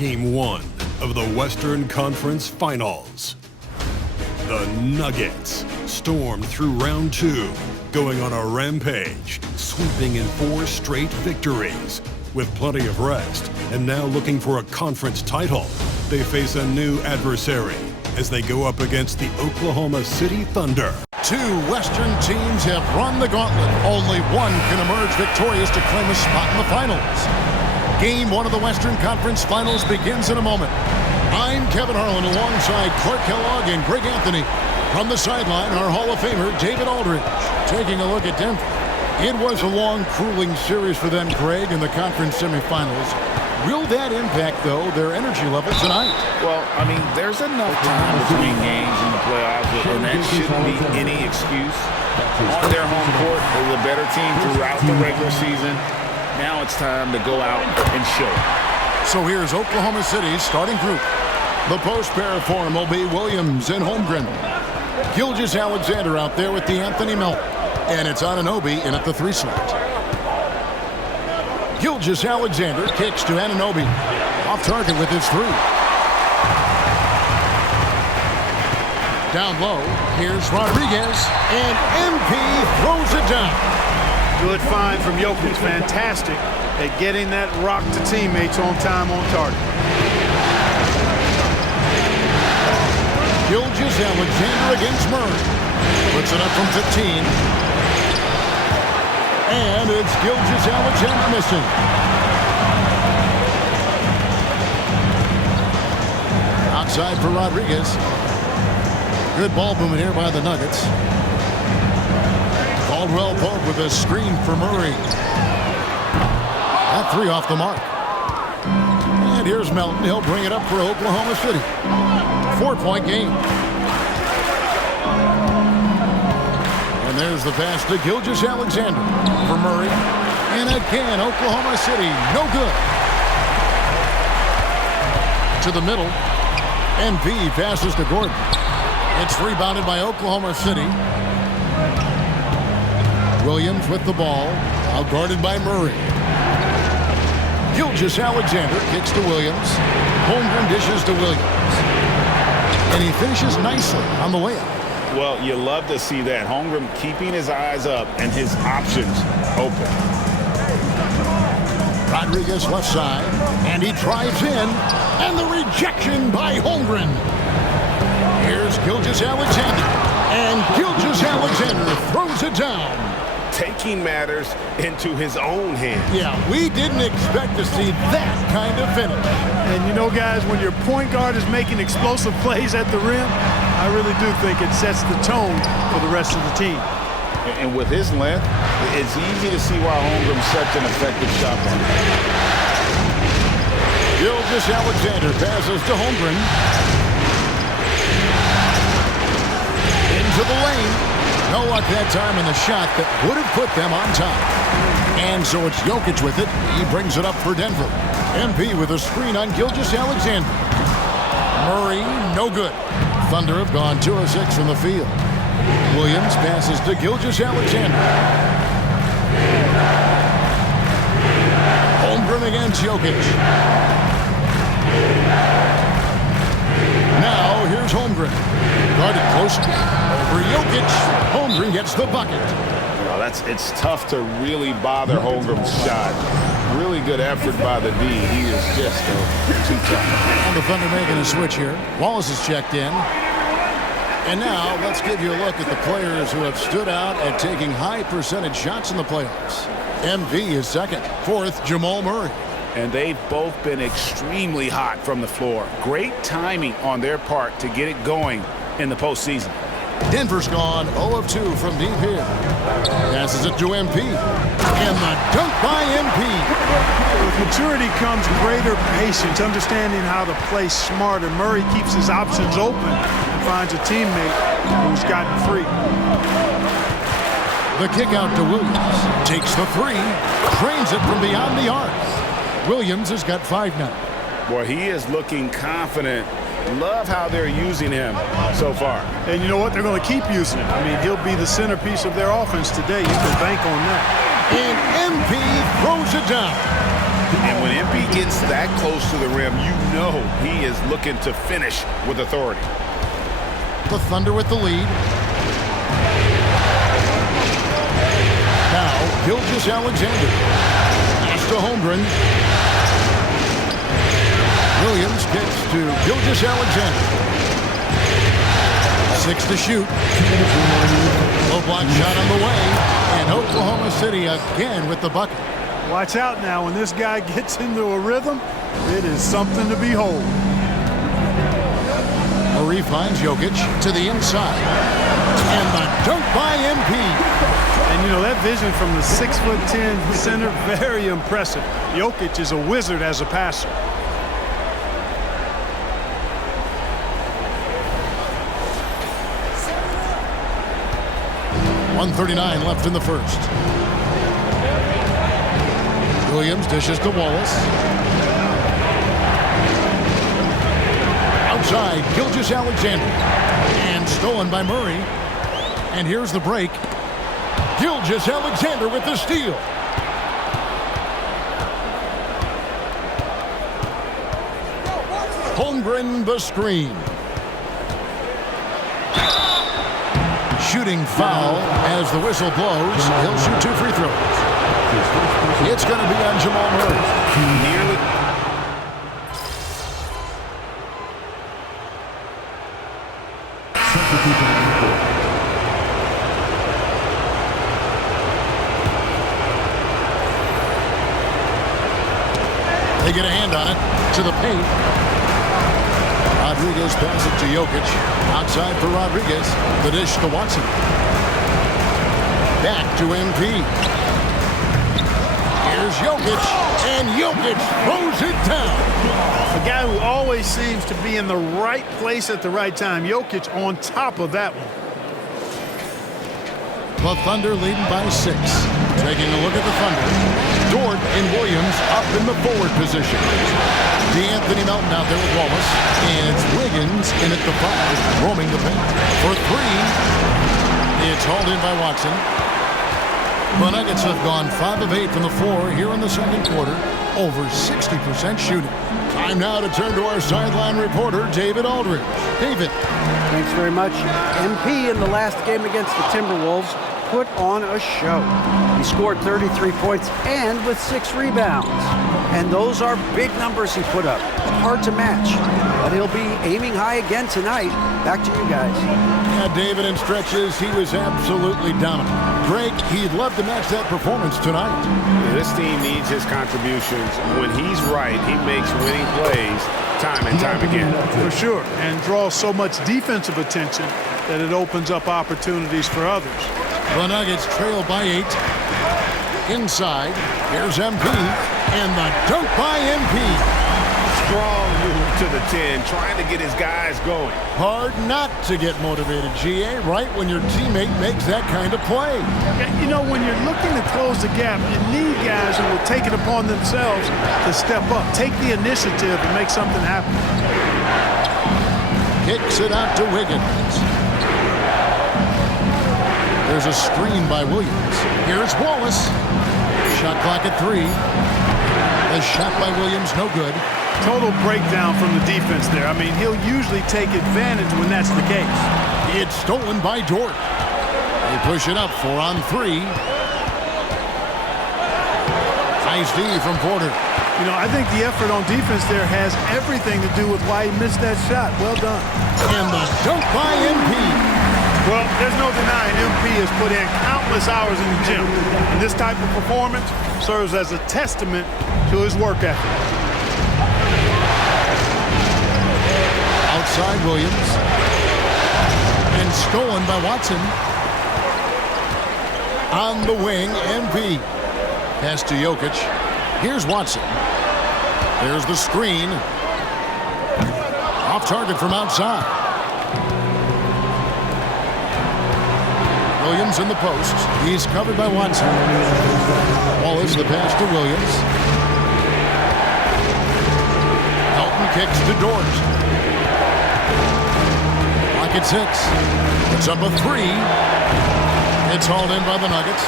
Game 1 of the Western Conference Finals. The Nuggets stormed through round 2, going on a rampage, sweeping in 4 straight victories. With plenty of rest and now looking for a conference title, they face a new adversary as they go up against the Oklahoma City Thunder. 2 Western teams have run the gauntlet. Only one can emerge victorious to claim a spot in the finals. Game 1 of the Western Conference Finals begins in a moment. I'm Kevin Harlan alongside Clark Kellogg and Greg Anthony. From the sideline, our Hall of Famer, David Aldridge, taking a look at Denver. It was a long, grueling series for them, Greg, in the conference semifinals. Will that impact, though, their energy level tonight? Well, I mean, there's enough time between games in the playoffs, and that shouldn't be any excuse. On their home court, they were the better team throughout the regular season. Now it's time to go out and show it. So here's Oklahoma City's starting group. The post pair form will be Williams and Holmgren. Gilgeous-Alexander out there with the Anthony Melton. And it's Anunoby in at the 3 slot. Gilgeous-Alexander kicks to Anunoby. Off target with his 3. Down low, here's Rodriguez. And MP throws it down. Good find from Jokic. Fantastic at getting that rock to teammates on time, on target. Gilgeous-Alexander against Murray. Puts it up from 15. And it's Gilgeous-Alexander missing. Outside for Rodriguez. Good ball movement here by the Nuggets. Caldwell Pope with a screen for Murray. That 3 off the mark. And here's Melton. He'll bring it up for Oklahoma City. 4-point game. And there's the pass to Gilgeous-Alexander for Murray. And again, Oklahoma City, no good. To the middle. MP passes to Gordon. It's rebounded by Oklahoma City. Williams with the ball, outguarded by Murray. Gilgeous-Alexander kicks to Williams. Holmgren dishes to Williams. And he finishes nicely on the layup. Well, you love to see that. Holmgren keeping his eyes up and his options open. Rodriguez left side, and he drives in, and the rejection by Holmgren. Here's Gilgeous-Alexander, and Gilgeous-Alexander throws it down. Taking matters into his own hands. Yeah, we didn't expect to see that kind of finish. And you know, guys, when your point guard is making explosive plays at the rim, I really do think it sets the tone for the rest of the team. And with his length, it's easy to see why Holmgren's such an effective shot blocker. Gilgeous-Alexander passes to Holmgren. Into the lane. No luck that time in the shot that would have put them on top. And so it's Jokic with it. He brings it up for Denver. MP with a screen on Gilgeous-Alexander. Murray, no good. Thunder have gone 2 of 6 from the field. Williams passes to Gilgeous-Alexander. Holmgren against Jokic. Now here's Holmgren. Guarded closely. Over Jokic. Holmgren gets the bucket. Well, it's tough to really bother Holmgren's shot. Really good effort by the D. He is just too tough. And the Thunder making a switch here. Wallace is checked in. And now let's give you a look at the players who have stood out at taking high percentage shots in the playoffs. MV is second. 4th, Jamal Murray. And they've both been extremely hot from the floor. Great timing on their part to get it going in the postseason. Denver's gone 0 of 2 from deep here. Passes it to MP. And the dunk by MP. With maturity comes greater patience, understanding how to play smarter. Murray keeps his options open and finds a teammate who's gotten free. The kick out to Williams. Takes the 3. Trains it from beyond the arc. Williams has got 5 now. Boy, he is looking confident. Love how they're using him so far. And you know what? They're going to keep using him. I mean, he'll be the centerpiece of their offense today. You can bank on that. And MP throws it down. And when MP gets that close to the rim, you know he is looking to finish with authority. The Thunder with the lead. Now, Gilgeous-Alexander. Pass to Holmgren. Williams gets to Gilgeous-Alexander. 6 to shoot. Low block shot on the way. And Oklahoma City again with the bucket. Watch out now. When this guy gets into a rhythm, it is something to behold. Murray finds Jokic to the inside. And the dunk by MP. And, you know, that vision from the 6'10" center, very impressive. Jokic is a wizard as a passer. .139 left in the first. Williams dishes to Wallace. Outside, Gilgeous-Alexander. And stolen by Murray. And here's the break. Gilgeous-Alexander with the steal. Holmgren the screen. Shooting foul as the whistle blows. He'll shoot 2 free throws. It's going to be on Jamal Murray. Nearly. They get a hand on it to the paint. Rodriguez passes it to Jokic. Outside for Rodriguez. The dish to Watson. Back to MP. Here's Jokic. And Jokic throws it down. A guy who always seems to be in the right place at the right time. Jokic on top of that one. The Thunder leading by 6. Taking a look at the Thunder. Dort and Williams up in the forward position. D'Anthony Melton out there with Wallace. And it's Wiggins in at the 5, roaming the paint. For 3, it's hauled in by Watson. The Nuggets have gone 5 of 8 from the floor here in the second quarter. Over 60% shooting. Time now to turn to our sideline reporter, David Aldridge. David. Thanks very much. MP in the last game against the Timberwolves put on a show. He scored 33 points and with 6 rebounds. And those are big numbers he put up. Hard to match. But he'll be aiming high again tonight. Back to you guys. Yeah, David, in stretches, he was absolutely dominant. Greg, he'd love to match that performance tonight. This team needs his contributions. When he's right, he makes winning plays time and time again. For sure. And draws so much defensive attention that it opens up opportunities for others. The Nuggets trail by 8. Inside, here's MP. And the dunk by MP. Strong move to the 10, trying to get his guys going. Hard not to get motivated, GA, right when your teammate makes that kind of play. You know, when you're looking to close the gap, you need guys who will take it upon themselves to step up, take the initiative and make something happen. Kicks it out to Wiggins. There's a screen by Williams. Here's Wallace. Shot clock at 3. The shot by Williams, no good. Total breakdown from the defense there. I mean, he'll usually take advantage when that's the case. It's stolen by Dort. They push it up 4 on 3. Nice D from Porter. You know, I think the effort on defense there has everything to do with why he missed that shot. Well done. And the dunk by MP. Well, there's no denying MP has put in countless hours in the gym. And this type of performance serves as a testament to his work ethic. Outside Williams. And stolen by Watson. On the wing, MP. Pass to Jokic. Here's Watson. There's the screen. Off target from outside. Williams in the post. He's covered by Watson. Wallace the pass to Williams. Elton kicks to Dort. Clock at 6. It's up a 3. It's hauled in by the Nuggets.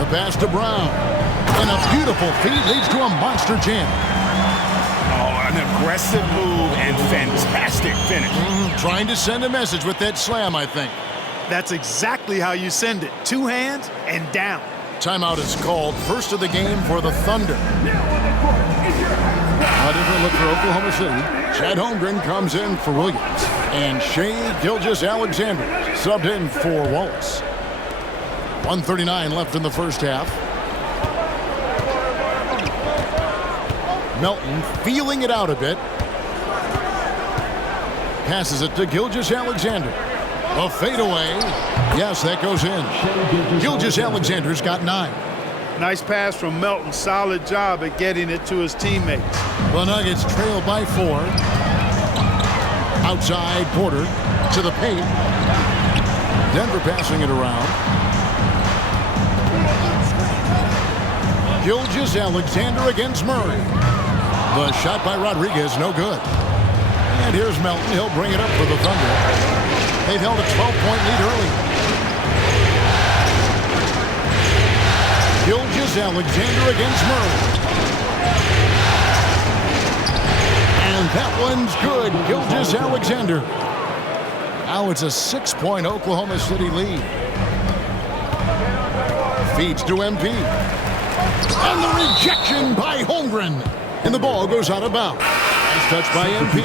The pass to Brown. And a beautiful feed leads to a monster jam. Oh, an aggressive move and fantastic finish. Trying to send a message with that slam, I think. That's exactly how you send it. 2 hands and down. Timeout is called. First of the game for the Thunder. A different look for Oklahoma City. Chad Holmgren comes in for Williams. And Shai Gilgeous-Alexander subbed in for Wallace. 1:39 left in the first half. Melton feeling it out a bit. Passes it to Gilgeous-Alexander. A fadeaway. Yes, that goes in. Gilgeous-Alexander's got 9. Nice pass from Melton. Solid job at getting it to his teammates. The Nuggets trail by 4. Outside Porter to the paint. Denver passing it around. Gilgeous-Alexander against Murray. The shot by Rodriguez, no good. And here's Melton. He'll bring it up for the Thunder. They've held a 12-point lead early. Gilgeous-Alexander against Murray. And that one's good. Gilgeous-Alexander. Now it's a 6-point Oklahoma City lead. Feeds to MP. And the rejection by Holmgren. And the ball goes out of bounds. Nice touch by MP.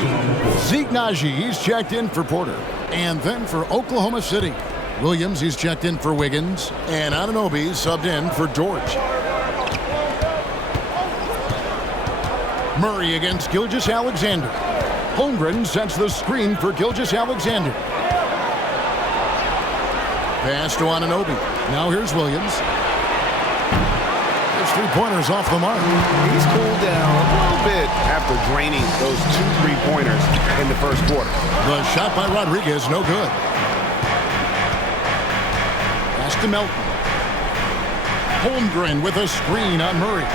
Zeke Naji, he's checked in for Porter. And then for Oklahoma City, Williams, he's checked in for Wiggins. And Anunoby subbed in for George. Murray against Gilgeous-Alexander. Holmgren sets the screen for Gilgeous-Alexander. Pass to Anunoby. Now here's Williams. There's 3-pointers off the mark. He's cooled down a little bit after draining those 2 3-pointers in the first quarter. The shot by Rodriguez, no good. Pass to Melton. Holmgren with a screen on Murray.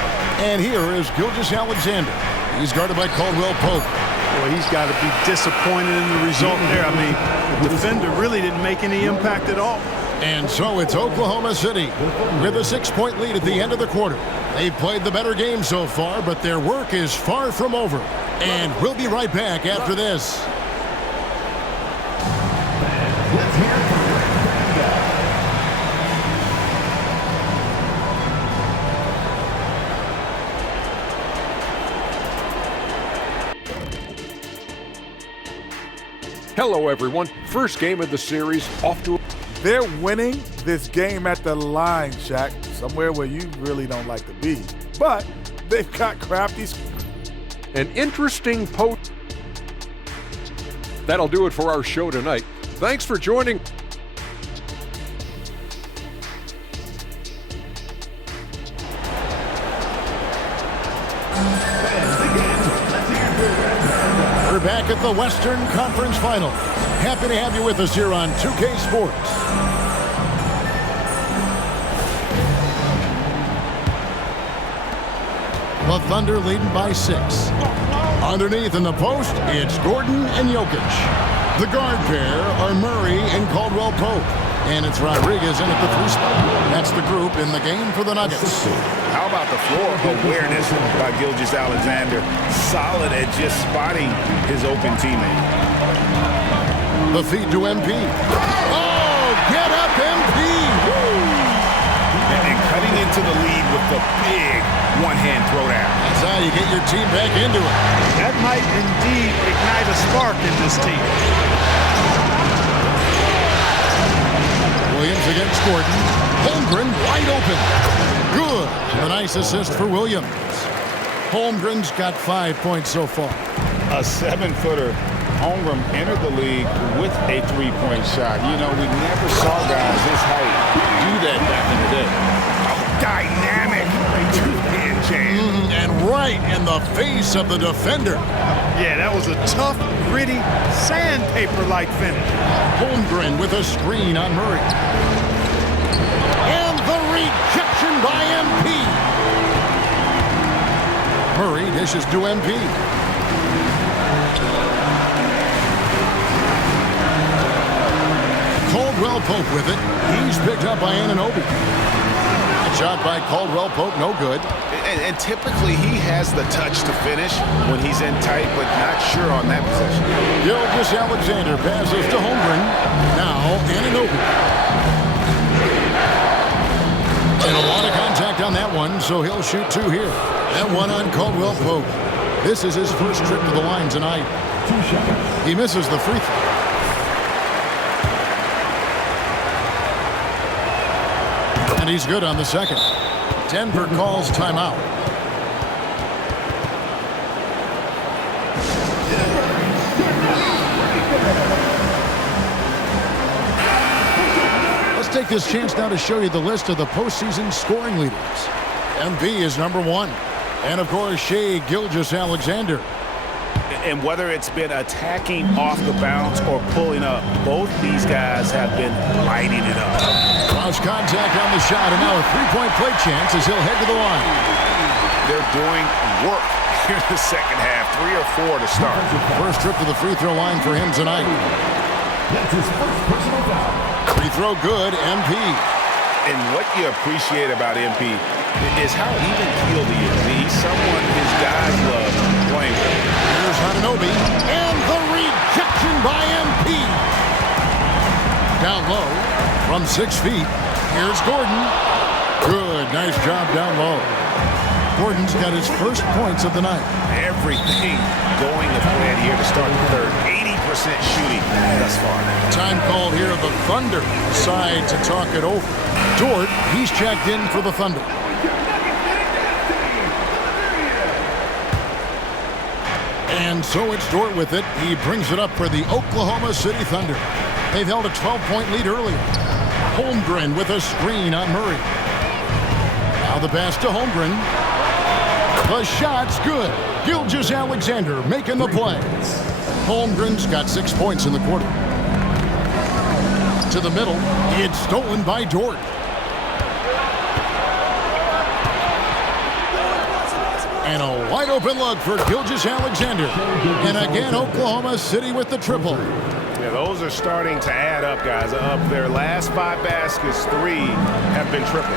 And here is Gilgeous-Alexander. He's guarded by Caldwell Pope. Boy, he's got to be disappointed in the result there. I mean, the defender really didn't make any impact at all. And so it's Oklahoma City with a 6-point lead at the end of the quarter. They've played the better game so far, but their work is far from over. And we'll be right back after this. Hello, everyone. First game of the series off to. They're winning this game at the line, Shaq. Somewhere where you really don't like to be. But they've got crafty. An interesting post. That'll do it for our show tonight. Thanks for joining. We're back at the Western Conference Finals. Happy to have you with us here on 2K Sports. The Thunder leading by 6. Underneath in the post, it's Gordon and Jokic. The guard pair are Murray and Caldwell Pope. And it's Rodriguez in at the 3 spot. That's the group in the game for the Nuggets. How about the floor awareness by Gilgeous-Alexander? Solid at just spotting his open teammate. The feed to MP. Oh, get up, MP! Woo! And cutting into the lead with the big one-hand throwdown. That's how you get your team back into it. That might indeed ignite a spark in this team. Williams against Gordon. Holmgren wide open. Good. A nice assist for Williams. Holmgren's got 5 points so far. A 7-footer. Holmgren entered the league with a 3-point shot. You know, we never saw guys this height do that back in the day. A dynamic two-hand jam. And right in the face of the defender. Yeah, that was a tough, gritty, sandpaper-like finish. Holmgren with a screen on Murray. And the rejection by MP. Murray dishes to MP. Caldwell Pope with it. He's picked up by Anunoby. shot by Caldwell Pope, no good. And typically he has the touch to finish when he's in tight, but not sure on that possession. Gilgeous-Alexander passes to Holmgren. Now Anunoby. And a lot of contact on that one, so he'll shoot 2 here. That one on Caldwell Pope. This is his first trip to the line tonight. He misses the free throw. And he's good on the second. Denver calls timeout. Let's take this chance now to show you the list of the postseason scoring leaders. MB is number 1. And, of course, Shai Gilgeous-Alexander. And whether it's been attacking off the bounce or pulling up, both these guys have been lighting it up. Cross contact on the shot, and now a three-point play chance as he'll head to the line. They're doing work here in the second half, 3 or 4 to start. First trip to the free throw line for him tonight. That's his first personal foul. Free throw good, MP. And what you appreciate about MP is how even-keeled he is. He's someone his guys love playing with. Here's Anunoby, and the rejection by MP. Down low from 6 feet. Here's Gordon. Good, nice job down low. Gordon's got his first points of the night. Everything going to plan here to start the third. 80% shooting thus far. Time called here. The Thunder decide to talk it over. Dort, he's checked in for the Thunder. And so it's Dort with it. He brings it up for the Oklahoma City Thunder. They've held a 12-point lead earlier. Holmgren with a screen on Murray. Now the pass to Holmgren. The shot's good. Gilgeous-Alexander making the play. Holmgren's got 6 points in the quarter. To the middle. It's stolen by Dort. And a wide open look for Gilgeous-Alexander. And again, Oklahoma City with the triple. Yeah, those are starting to add up, guys. Up their last 5 baskets, 3 have been triple.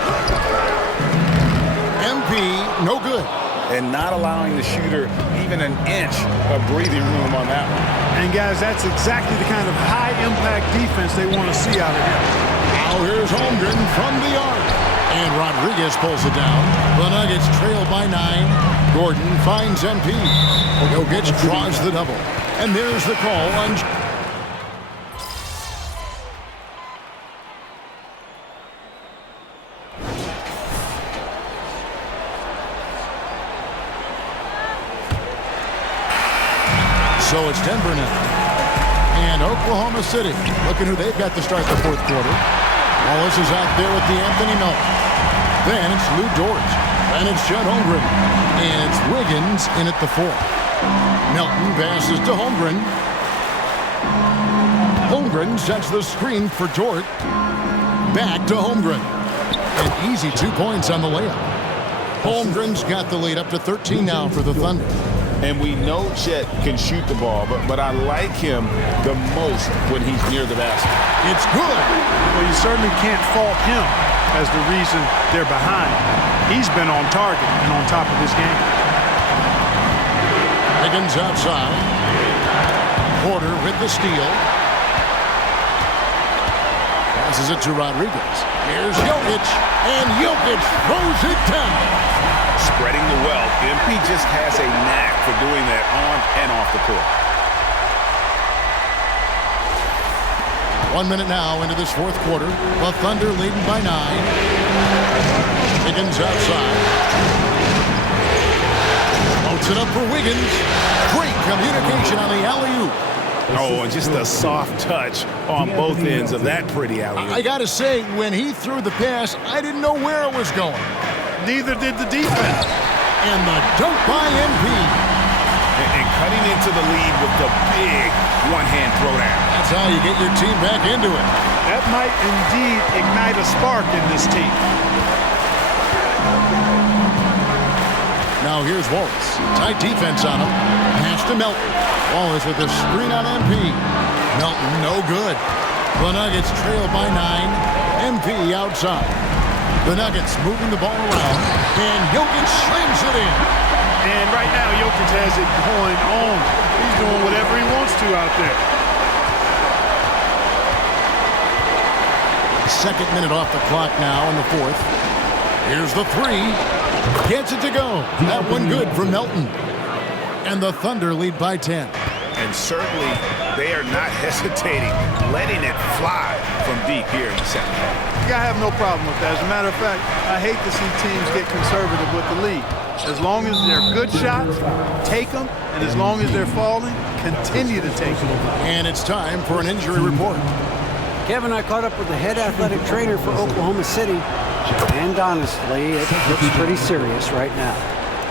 MP, no good. And not allowing the shooter even an inch of breathing room on that one. And, guys, that's exactly the kind of high-impact defense they want to see out of him. Now here's Holmgren from the arc. And Rodriguez pulls it down. The Nuggets trail by 9. Gordon finds MP. Jokic draws the double. And there's the call on... So it's Denver now. And Oklahoma City looking who they've got to start the fourth quarter. Wallace is out there with the Anthony Melton. Then it's Lou Dort. Then it's Chet Holmgren. And it's Wiggins in at the 4. Melton passes to Holmgren. Holmgren sets the screen for Dort. Back to Holmgren. An easy 2 points on the layup. Holmgren's got the lead up to 13 now for the Thunder. And we know Chet can shoot the ball, but I like him the most when he's near the basket. It's good. Well, you certainly can't fault him as the reason they're behind. He's been on target and on top of his game. Higgins outside. Porter with the steal. Passes it to Rodriguez. Here's Jokic, and Jokic throws it down. Spreading the wealth. MP just has a knack for doing that on and off the court. 1 minute now into this fourth quarter. The Thunder leading by 9. Higgins outside. Floats it up for Wiggins. Great communication on the alley-oop. Oh, and just a soft touch on both ends of that pretty alley-oop. I got to say, when he threw the pass, I didn't know where it was going. Neither did the defense. And the dunk by MP. And cutting into the lead with the big one-hand throwdown. That's how you get your team back into it. That might indeed ignite a spark in this team. Now here's Wallace. Tight defense on him. Pass to Melton. Wallace with a screen on MP. Melton no good. The Nuggets trail by 9. MP outside. The Nuggets moving the ball around, and Jokic slams it in. And right now, Jokic has it going on. He's doing whatever he wants to out there. Second minute off the clock now in the fourth. Here's the three. Gets it to go. That one good from Melton. And the Thunder lead by 10. And certainly they are not hesitating, letting it fly from deep here in the second half. I have no problem with that. As a matter of fact, I hate to see teams get conservative with the lead. As long as they're good shots, take them. And as long as they're falling, continue to take them. And it's time for an injury report. Kevin, I caught up with the head athletic trainer for Oklahoma City, and honestly, it looks pretty serious right now.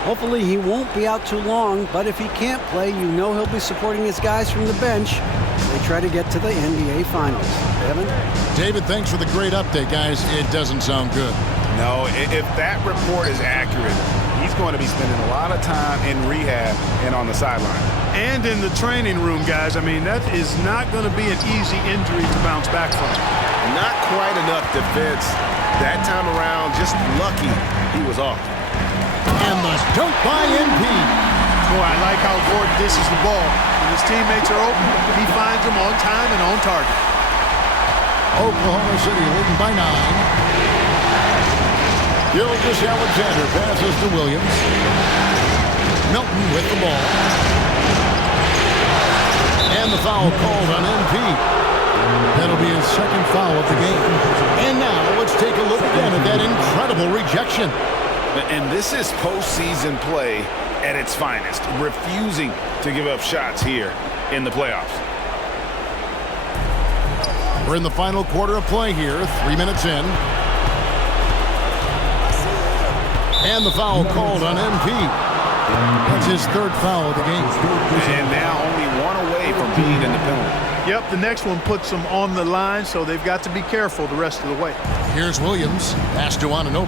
Hopefully he won't be out too long, but if he can't play, you know he'll be supporting his guys from the bench as they try to get to the NBA Finals. Kevin? David, thanks for the great update, guys. It doesn't sound good. No, if that report is accurate, he's going to be spending a lot of time in rehab and on the sideline. And in the training room, guys. I mean, that is not going to be an easy injury to bounce back from. Not quite enough defense that time around. Just lucky he was off. And the dunk by NP. Boy, I like how Gordon dishes the ball. When his teammates are open, he finds them on time and on target. Oklahoma City leading by 9. Gilgeous-Alexander passes to Williams. Melton with the ball. And the foul called on NP. That'll be his second foul of the game. And now let's take a look again at that incredible rejection. And this is postseason play at its finest, refusing to give up shots here in the playoffs. We're in the final quarter of play here, 3 minutes in. And the foul called on NP. That's his third foul of the game. And now only one away from being in the penalty. Yep, the next one puts them on the line, so they've got to be careful the rest of the way. Here's Williams. Pass to Anunoby.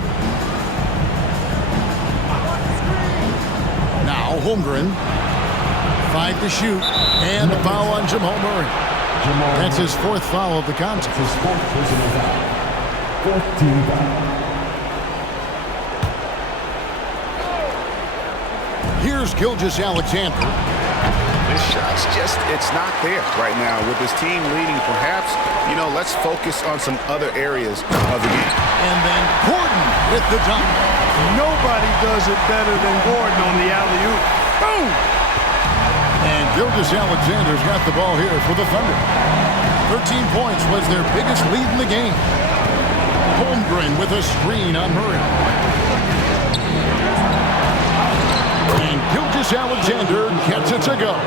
Now Holmgren. 5 to shoot. And the foul on Jamal Murray. That's his fourth foul of the contest. His fourth personal foul. Fourth team foul. Here's Gilgeous-Alexander. This shot's just, it's not there right now. With this team leading, perhaps, let's focus on some other areas of the game. And then Gordon with the dunk. Nobody does it better than Gordon on the alley-oop. Boom! And Gilgeous-Alexander's got the ball here for the Thunder. 13 points was their biggest lead in the game. Holmgren with a screen on Murray. And Gilgeous-Alexander gets it to go.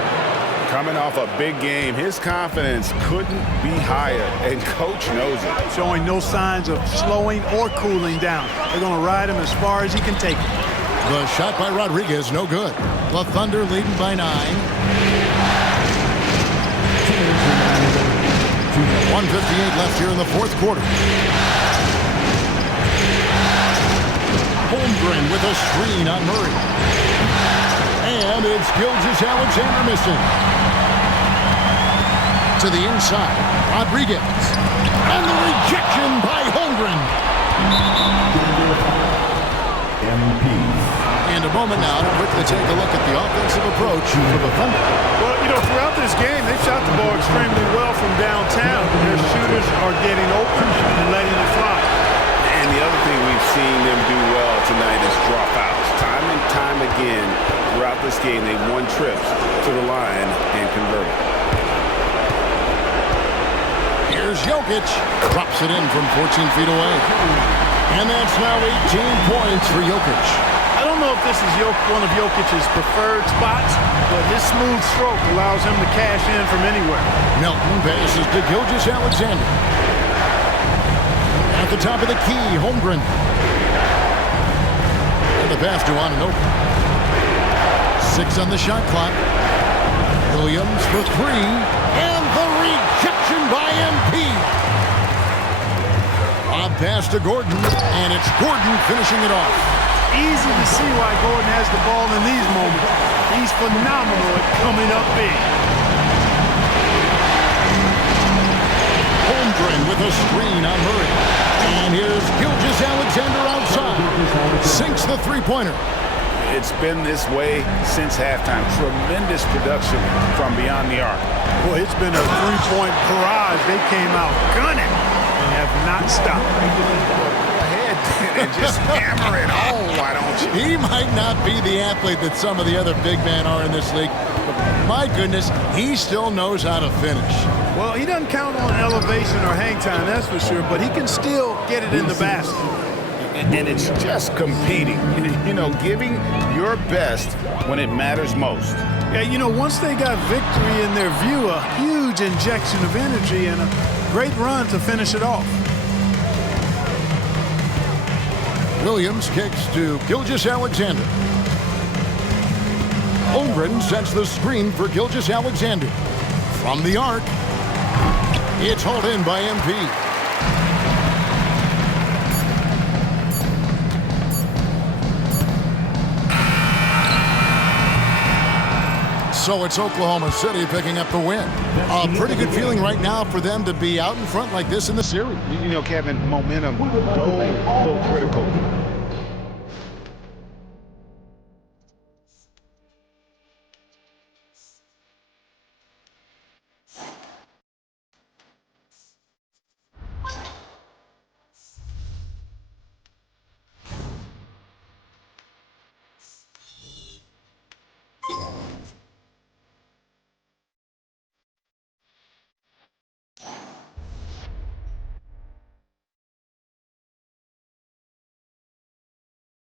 Coming off a big game, his confidence couldn't be higher, and coach knows it. Showing no signs of slowing or cooling down. They're going to ride him as far as he can take it. The shot by Rodriguez, no good. The Thunder leading by 9. 1:58 left here in the fourth quarter. Holmgren with a screen on Murray. And it's Gilgeous-Alexander missing. To the inside, Rodriguez. And the rejection by Holmgren. MP. And a moment now to quickly take a look at the offensive approach for the Thunder. Well, throughout this game, they've shot the ball extremely well from downtown. Their shooters are getting open and letting it fly. And the other thing we've seen them do well tonight is draw fouls. Time and time again throughout this game, they've won trips to the line and converted. Here's Jokic. Drops it in from 14 feet away. And that's now 18 points for Jokic. I don't know if this is one of Jokic's preferred spots, but his smooth stroke allows him to cash in from anywhere. Melton passes to Gilgeous-Alexander. At the top of the key, Holmgren. And the pass to Anunoby. 6 on the shot clock. Williams for 3. And the rejection by MP. Odd pass to Gordon. And it's Gordon finishing it off. Easy to see why Gordon has the ball in these moments. He's phenomenal at coming up big. Holmgren with a screen on Murray. And here's Gilgeous-Alexander three-pointer. It's been this way since halftime. Tremendous production from beyond the arc. Boy, it's been a three-point barrage. They came out gunning and have not stopped. Go ahead and just hammer it home, why don't you? He might not be the athlete that some of the other big men are in this league, but my goodness, he still knows how to finish. Well, he doesn't count on elevation or hang time, that's for sure, but he can still get it in the basket. And it's just competing, you know, giving your best when it matters most. Yeah, you know, once they got victory in their view, a huge injection of energy and a great run to finish it off. Williams kicks to Gilgeous-Alexander. Holmgren sets the screen for Gilgeous-Alexander. From the arc, it's hauled in by MP. So it's Oklahoma City picking up the win. A pretty good feeling right now for them to be out in front like this in the series. You know, Kevin, momentum so critical.